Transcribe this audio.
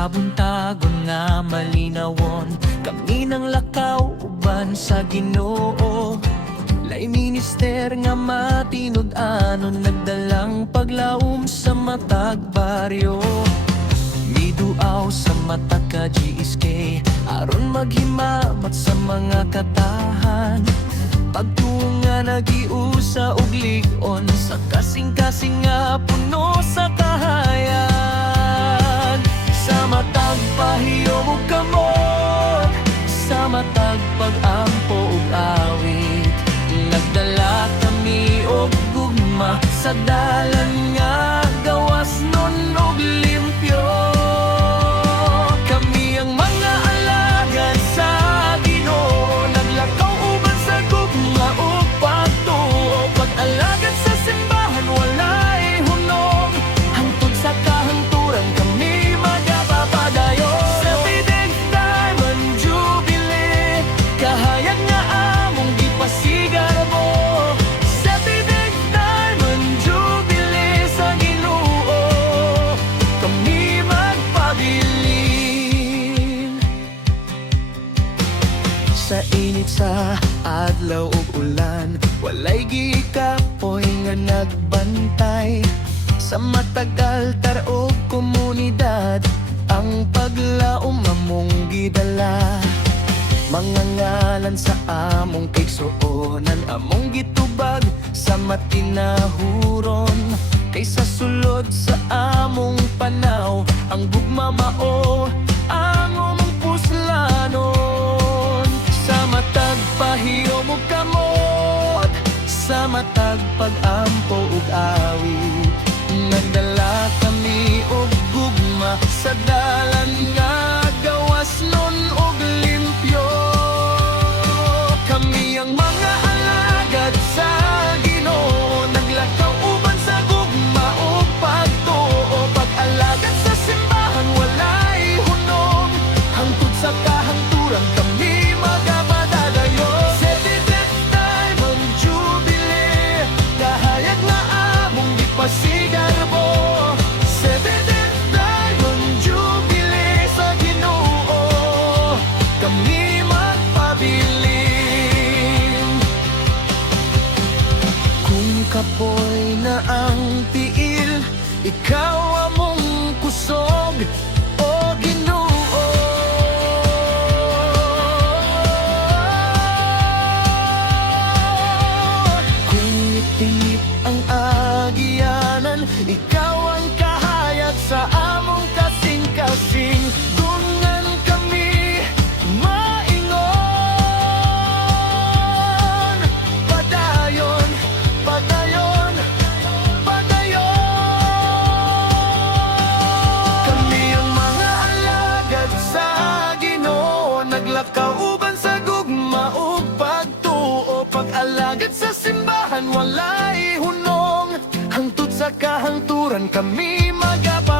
Kabuntagon nga malinawon, kami ng lakaw uban sa Ginoo. Lay minister nga matinud-anon, nagdalang paglaom sa matag baryo. Miduaw sa matag ka GSK, aron maghimamat sa mga katahan. Pagtunga nagiusa og lig-on, sa kasing-kasing nga puno sa kahayan. Sa matag pahiyo mo kamot, sa matag pag-ampo ug awit, nagdala kami og gugma sa dalan nga gawas nun og limpyo. Kami ang mga alagad sa Ginoo, naglakaw uban sa gugma ug pagtuo. Pag-alagad sa simbahan walay hunong, hangtod sa kahanturan kami magapapadayon. Sa Tideng Diamond Jubilee, kahayag nga among gipasigar mo. Sa Tideng Diamond Jubilee sa Ginoo, kami magpabilin. Sa init sa adlaw ug ulan, walay gikapoy nga nagbantay. Sa matag altar o komunidad, ang paglaom among gidala. Mga ngalan sa among kaigsuonan, among gitubag sa matinahuron. Kaysa sulod sa among panaw, ang gugma mao ang among puslanon. Sa matag pahiyo mo kamot, sa matag pag-ampo ug awit, nagdala kami og gugma sa dalan nga gawas nun og limpyo. Kami ang mga alagad sa Ginoo, naglakaw uban sa gugma ug pagtuo. Pag-alagad sa simbahan walay hunong, hangtod sa kahanturan kami magapadayon. Sa Tideng Diamond Jubilee, kahayag nga among gipasigar mo. Sa Tideng Diamond Jubilee sa Ginoo, kami magpabilin. Kung kapoy na ang tiil, ikaw among kusog, o Ginoo. Kung itinip ang agyanan, ikaw ang kahayag sa among kasing-kasing. Dungan kami maingon, padayon, padayon, padayon. Kami ang mga alagad sa Ginoo, naglakaw uban sa gugma ug pagtuo. Pag-alagad sa simbahan walay hunong, hangtod sa kahanturan kami magapa